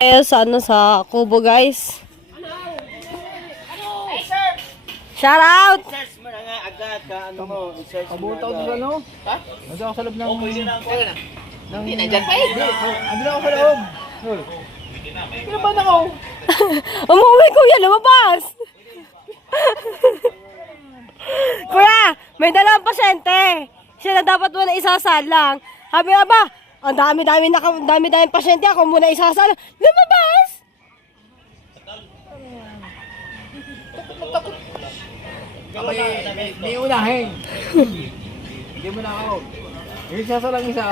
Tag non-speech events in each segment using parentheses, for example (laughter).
Tayo sa ano sa Kubo guys. Shout out! Search mo na nga agad ka ano mo, i-search mo Pabuta ko agad. doon ano? Ha? Nandun ako sa loob ng... Pwede na ako. Hindi, nandyan pa eh. Nandun ako sa loob. Nul. Pinaban ako. (laughs) Umuwi kuya, lumabas! (laughs) kuya, may dalawang pasyente. Siya na dapat muna isasalang. Sabi ba, ang dami-dami na dami-dami pasyente ako muna isasalang. Lumabas! Eh, may, unahin. Hindi mo na ako. Yung isa sa lang isa.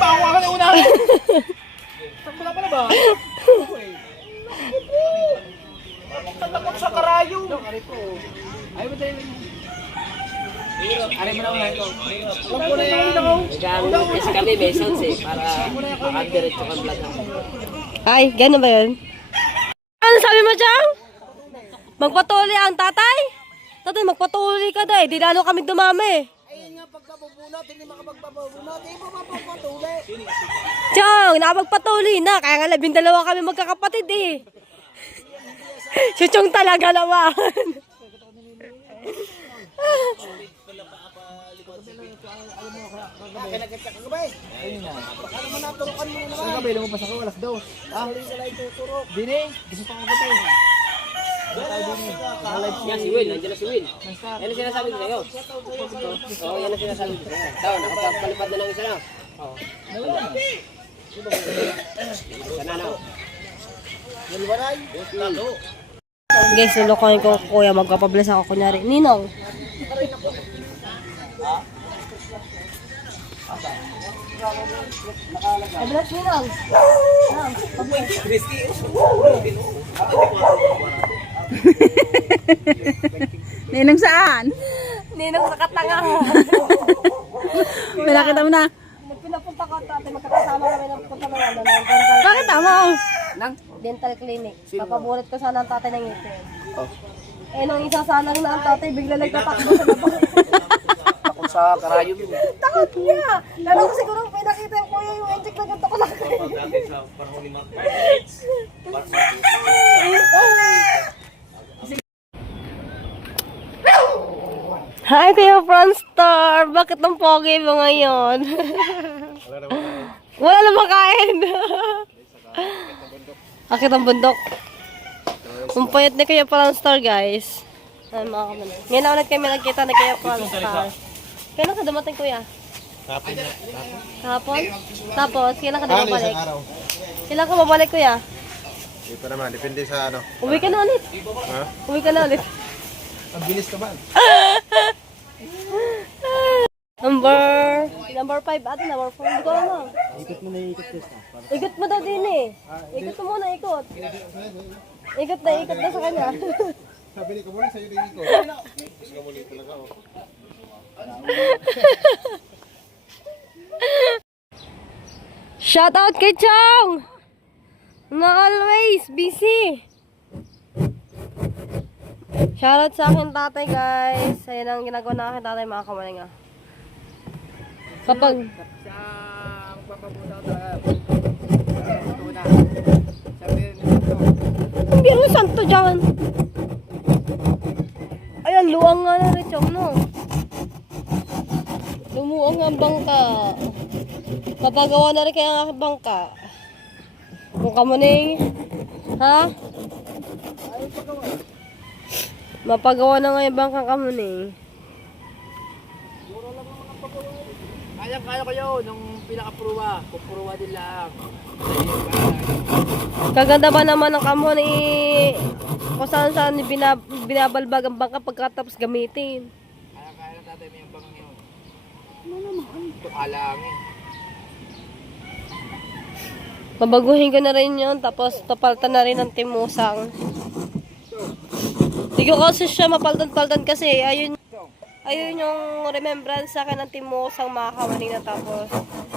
Ako ako na unahin. Takbo na pala ba? Tatakot sa karayo. Ayaw mo tayo. Aray mo na unahin ko. Alam na yan kasi kami may sense eh, para makadiretso kang vlog namin. Ay, gano'n ba yun? Ano sabi mo, Chang? Magpatuloy ang tatay? Tatay, magpatuloy ka daw eh. Di lalo kami dumami. Ayun nga, pagkabubunot, hindi makapagpabunot, hindi mo mapapatuloy. Chang, nakapagpatuloy na. Kaya nga labing dalawa kami magkakapatid eh. (laughs) Si Chong talaga naman. (laughs) Mo na Ano naman. ka ba? Lumabas ako, alas dos. Ah. Dini, gusto pa ako ito? Yan si Will, nandiyan na si Will. Yan ang sinasabi ko sa'yo. Oo, yan ang sinasabi ko sa'yo. Daw, na ng isa na. Oo. nawala na. Isa na na. Guys, lulukoy ko kuya. Magpapabless ako kunyari. Ninong. Pabless, (laughs) Ninong. Ninong saan? Ninong sa katangahan. May nakita mo na. Pinapunta ko ate, magkakasama kami ng punta ng ano, Bakit tama? Nang? dental clinic. Papabulit ko sana ang tatay ng ngipin. Eh, nung isasalang na ang tatay, bigla nagtatakbo sa labas. (laughs) Sa karayo mo. Takot niya! Lalo ko siguro may nakita yung kuya yung inject na ganito ko lang. Hi, Kuya Franstar! Bakit ang pogi mo ngayon? Wala na makain. Akit ang bundok. Ang payat ni Kuya Franstar, guys. Ay, mga. Ngayon na ulit kami nagkita ni Kuya Franstar. Kailan ka dumating, Kuya? Hapon. Hapon? Tapos, kailan ka na babalik? Kailan ka babalik, Kuya? Hindi pa naman, depende sa ano. Uwi ka na ulit. Ha? Uwi ka na ulit. (laughs) Ang bilis ka ba? (laughs) Number, number 5 ate, number 4. Hindi ko alam. Ikot mo na ikot test Ikot mo daw din eh. Ikot mo muna, ikot. Ikot na, ikot na sa kanya. (laughs) Sabi ni ko muna sa'yo din ko. (laughs) Shout out kay Chong! Na always busy. Shout out sa akin tatay guys. Ayan ang ginagawa na akin tatay mga kamaling ah. Kapag Sa magpapabuta ko talaga. Tuna. Sabi rin ito. Ang biro santo dyan. Ayan, luwang nga na rin Chong no. Lumuang nga ang bangka. Papagawa na rin kaya ang bangka. Kung kamuning, ha? Mapagawa na nga yung bangka kamuning. Kaya-kaya ko yun, nung pinaka-pruwa. Kung pruwa din lang. Kaganda ba naman ang kamon eh, kung saan saan ni binab binabalbag ang bangka pagkatapos gamitin. Kaya-kaya ng tatay mo yung bang yun. Ano naman? Ito alangin. Babaguhin ko na rin yun, tapos papaltan na rin ng timusang. Hindi ko kasi siya mapaltan-paltan kasi ayun, ayun yung remembrance sa akin ng timusang mga kamaning na tapos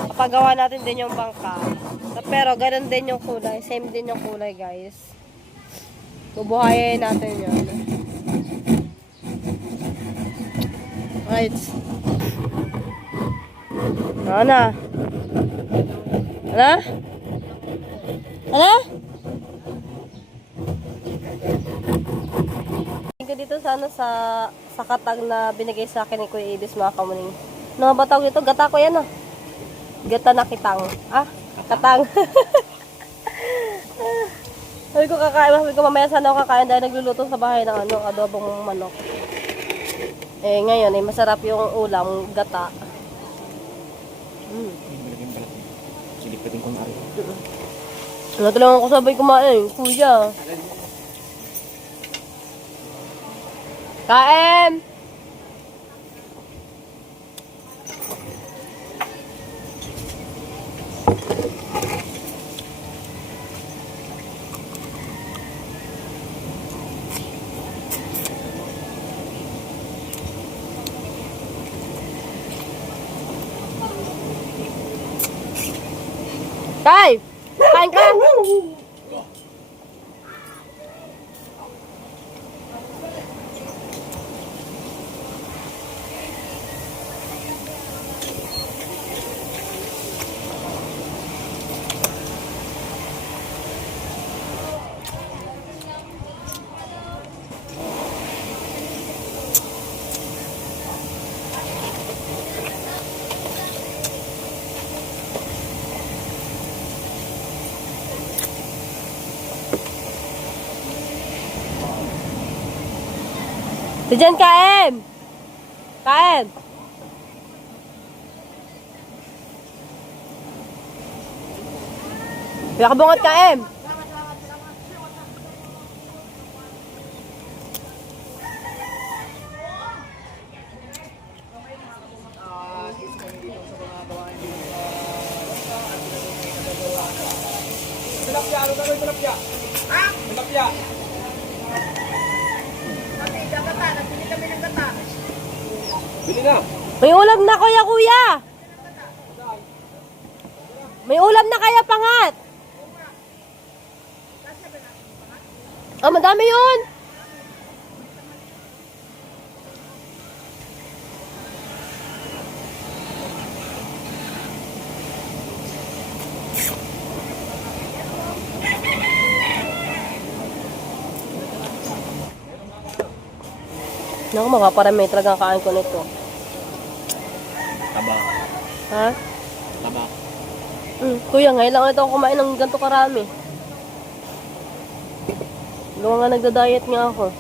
papagawa natin din yung bangka. Pero ganun din yung kulay, same din yung kulay guys. Bubuhayin natin yun. Right. Ano na? Ano? Ano? Tingin dito sa ano sa sa katag na binigay sa akin ni Kuya Ibis mga kamuning. Ano ba tawag ito? Gata ko yan ah. Gata na kitang. Ah, katang. (laughs) Sabi ko kakain, sabi ko mamaya sana ako kakain dahil nagluluto sa bahay ng ano, adobong manok. Eh ngayon, eh, masarap yung ulam, gata. Mm. Silipatin ko na rin. Ano talaga ako sabay kumain, kuya. Kain! Kain! Kain ka! Si Jen, kain! Kain! Kaya ka bungat kain! Tilapia, ano gagawin tilapia? Ha? Tilapia. Bili na. May ulam kuya! May ulam na kaya pangat! Ah, madami yun! Naku, makaparami talaga ang kain ko nito. Ha? Taba. Hmm, kuya, ngayon lang ulit ako kumain ng ganito karami. Luwa nga nagda-diet nga ako.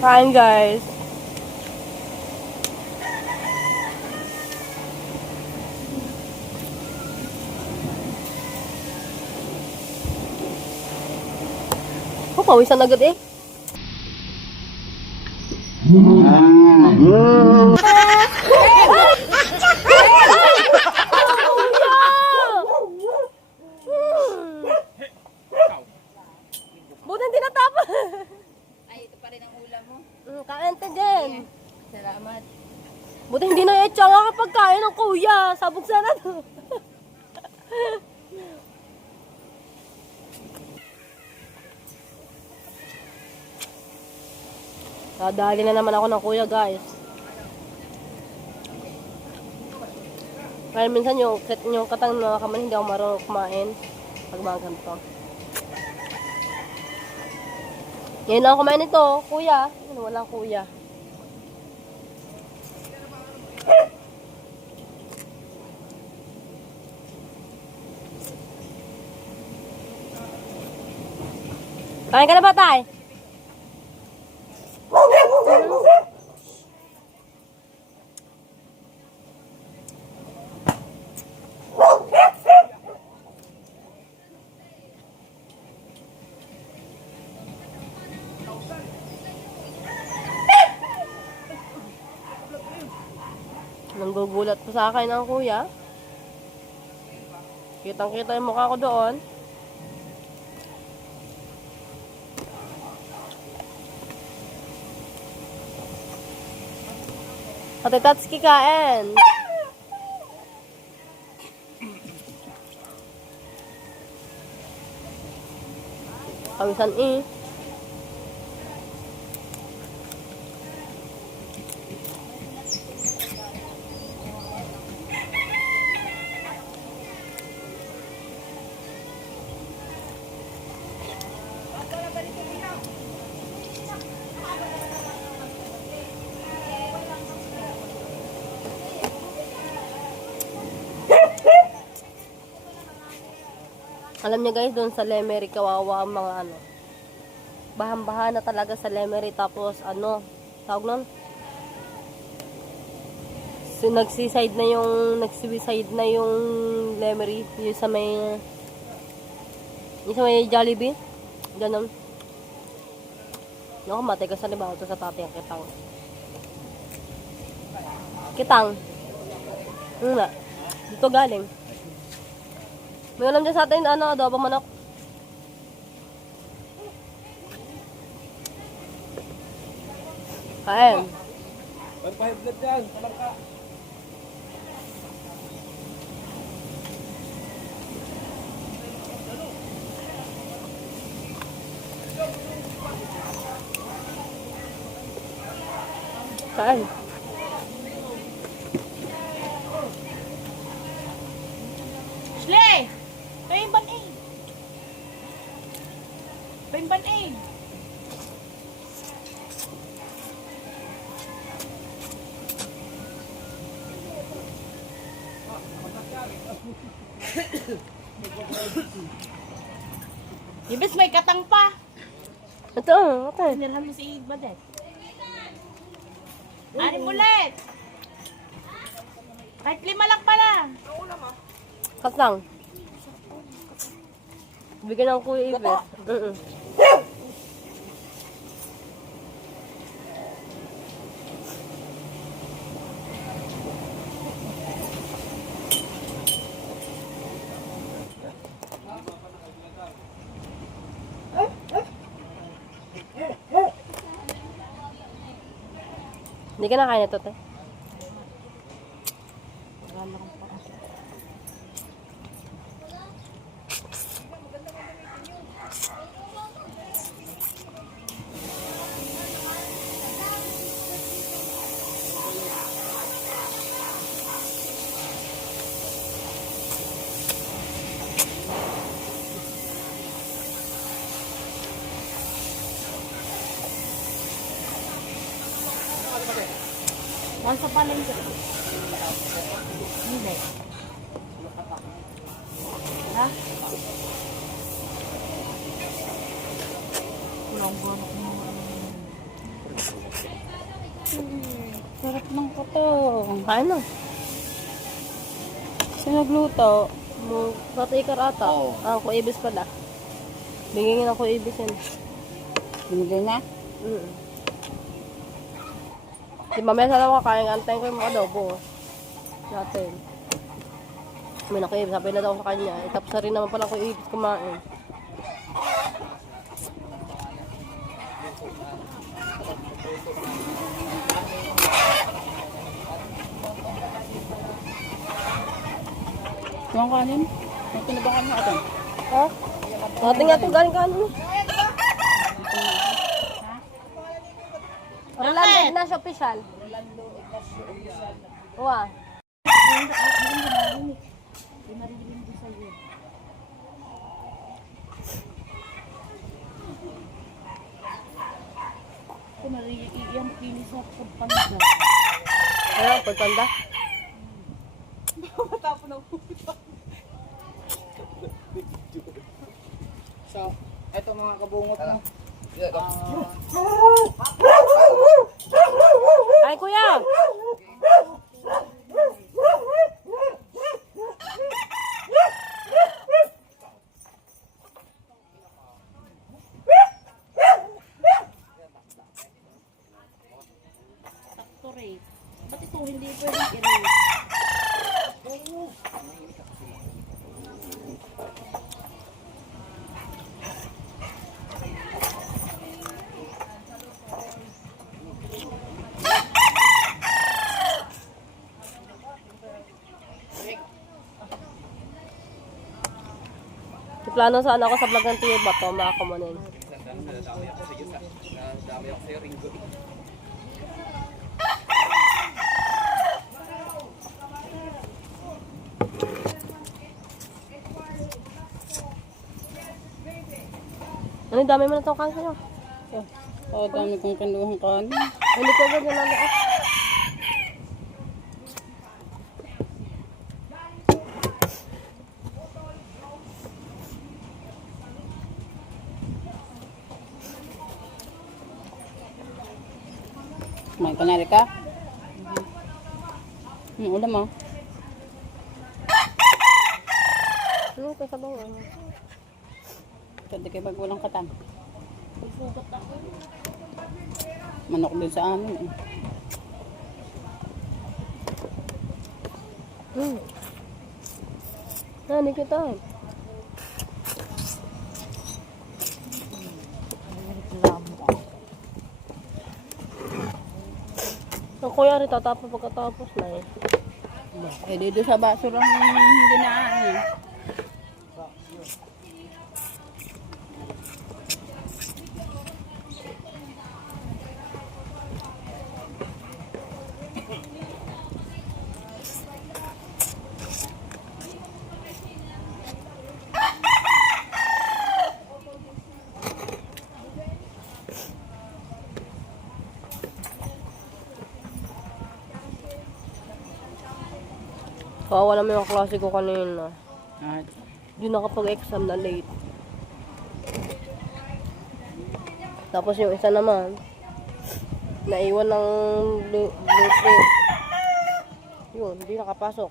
Kain guys. Oh, pawisan agad eh. Buti hindi natapos. Ay, ito pa rin ang ulam mo. Mm, kain ka din. Salamat. Buti hindi na etsa nga kapag kain ng kuya. Sabog sana to. Dadali na naman ako ng kuya guys. Kaya minsan yung, yung katang na kaman hindi ako marunong kumain. Pag mga ganito. Ngayon lang kumain nito, kuya. Walang kuya. Kain ka na ba, tay? Nanggugulat pa sa akin ang kuya. Kitang kita yung mukha ko doon. Ate Tatsuki kain. Kawisan eh. Alam niyo guys, doon sa Lemery, kawawa ang mga ano. Bahan-bahan na talaga sa Lemery. Tapos ano, tawag nun? So, nagsiside na yung, nagsiside na yung Lemery. Yung sa may, yung sa may Jollibee. Ganon. Ako matay ka sa libaw to sa tatay ang kitang. Kitang. Ano na? Dito galing. May alam dyan sa atin, ano, adobo manok. Kain. Pag-five blood yan, sa bangka. Kain. Shle! Paimban eh! Paimban eh! Ibis may katang pa. Ito, ito. Nilhan mo si Badet. Ari ulit! Kahit lima lang pala. Katang. Bigyan ng kuya Ives. Mm Hindi ka nakain ito, te. Nasa palengke. Hindi. Ha? Kulang ba ako Sarap ng kato. Kain na. Sino nagluto? Mo, Tata Ikar ata. Oo. Ah, ko Ibis pala. Bigyan ng ko Ibis yan. Binigay na? Mm. Di mamaya sana kakain, antayin ko yung mga adobo. Natin. May na ko Ibis, sabi na daw sa kanya. Eh, tapos na rin naman pala ko Ibis kumain. Yung kanin? Yung tinabakan mo ito? Ha? Natin nga itong galing kanin. Orlando Ignacio Official. Uwa. Ito sa pagpanda. Ano, pagtanda? So, eto mga kabungot mo. Ay, kuya! Plano sana ako sa vlog ng Tiyo Bato, mga kamunin. Ano, dami mo na itong kain sa'yo. Oo, dami kong kinuhang kanin. Hindi ko ganyan na mo. Ka sa bawang? Pwede kayo magwalang katang. Manok din sa amin eh. Hmm. Nani kita. Ang kuya rin tatapon pagkatapos na eh. Eh, dito sa basura hindi na Kawawa naman yung klase ko kanina. At, Hindi nakapag-exam na late. Tapos yung isa naman, naiwan ng lu- lutre. Yun, hindi nakapasok.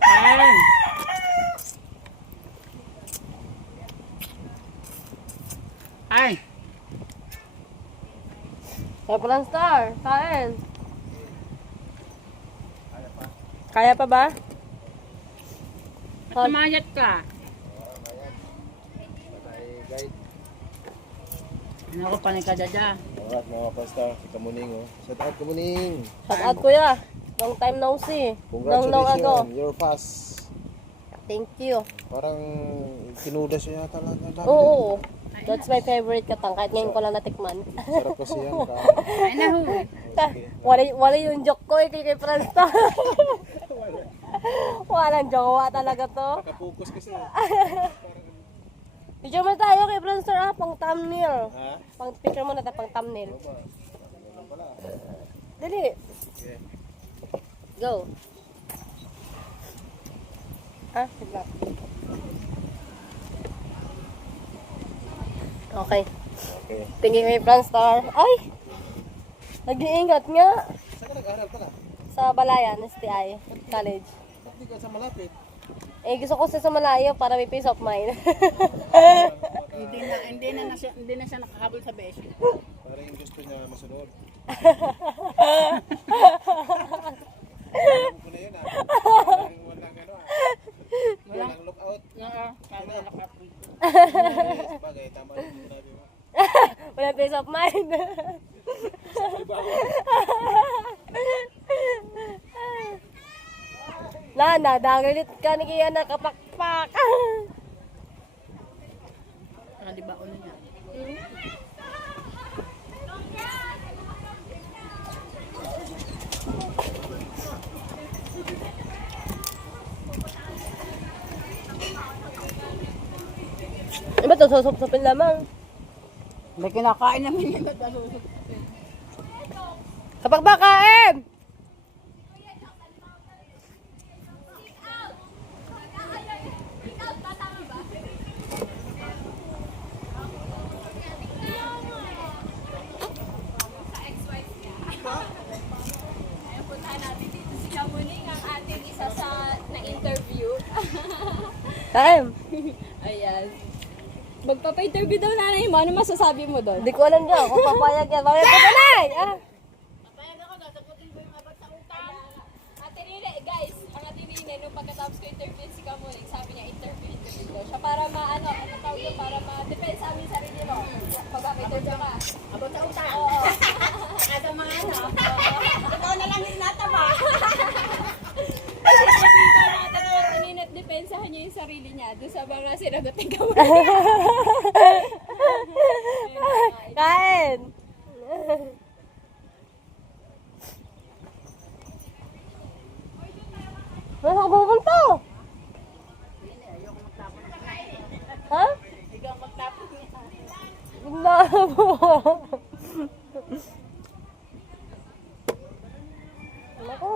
Kain! Ay! Kaya pa lang star, kain. Kaya pa ba? Ba't Tumayat ka? Ano ko panay ka dada? Alright mga pastor, si Kamuning oh. Shout out Kamuning! Shout out kuya. Long time no see. Long long ago. You're fast. Thank you. Parang kinuda siya yata lang. Oo, oo. That's my favorite katang. Kahit ngayon ko lang natikman. Sarap kasi yan. (laughs) Ay nahu! wala, wala yung joke ko eh, kay Franz to. (laughs) Walang jowa talaga to. Nakapokus kasi. (laughs) Picture mo tayo kay Franz ah, pang thumbnail. Ha? Pang picture mo na tayo, pang thumbnail. Dali. Go. Ah, sigla. Okay. Okay. Tingin kay Franz Star. Ay! Nag-iingat nga. Saan ka nag-aaral pala? Sa Balayan, STI College. Ba't di ka sa malapit? Eh, gusto ko sa malayo para may peace of mind. (laughs) Hindi na, hindi na, na siya, hindi na siya nakahabol sa beshi. Parang yung gusto niya masunod. (laughs) Alam ko na yun ah. Parang walang ano ah. Walang lookout. Oo, kami na nakahabol. Eh, Sabagay, tama yung sinabi mo. Wala peace of mind. Lana, dagalit ka ni kaya nakapakpak. (laughs) Nakalibaon na niya. Iba to, susupsupin lamang. May kinakain naman nasusok? Kapag bakain! Kamuning ang ating isa sa na-interview. Kain. (laughs) Ayan. Magpapa-interview daw nanay mo. Ano masasabi mo doon? Hindi ko alam dyan kung papayag yan. Papayag ka na Ah. Ate Rine, guys, ang Ate Rine, nung pagkatapos ko interview si Kamuning, sabi niya, interview, interview daw siya para maano, ano tawag yun, para ma-defense sa amin sarili mo. Pagpapa-interview ka. Abot sa utang. Oo. Ada mga ano. Ikaw na lang yung nataba. Sabi daw natin ang Ate Rine at depensahan niya yung sarili niya doon sa mga sinagot ni Kamuning. Kain. Saan ako pupunta? Ha? Ikaw magtapos niya. Labo. Naku.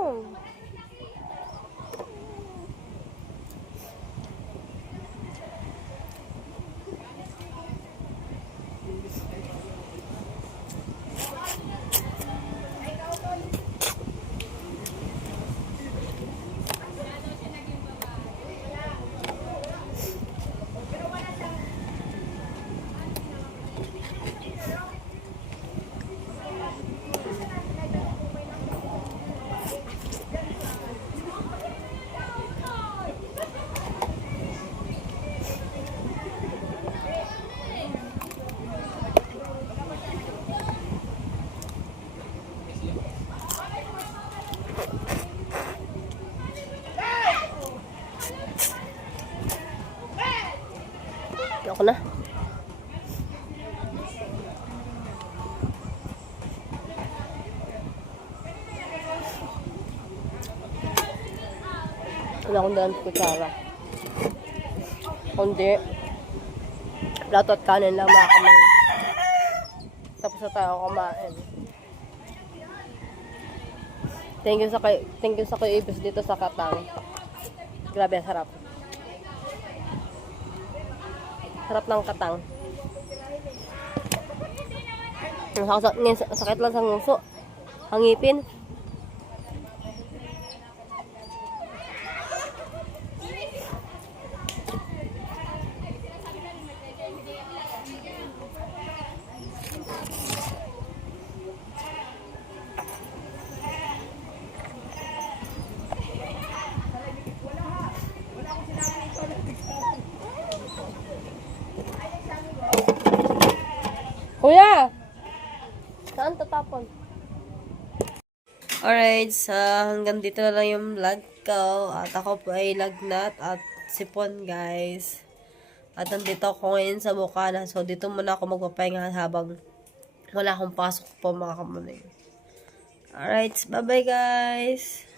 Ako na. Wala akong daan kutsara. Kundi, plato at kanin lang mga kami. Tapos na tayo kumain. Thank you sa kay thank you sa kay Ibis dito sa Katang. Grabe, sarap. Sarap ng katang. Ang sakit, lang sa nguso. Hangipin. Kuya! Saan tatapon? Alright, so hanggang dito na lang yung vlog ko. At ako po ay lagnat at sipon guys. At nandito ako ngayon sa Bukana. So dito muna ako magpapahinga habang wala akong pasok po mga kamuning. Alright, bye bye guys!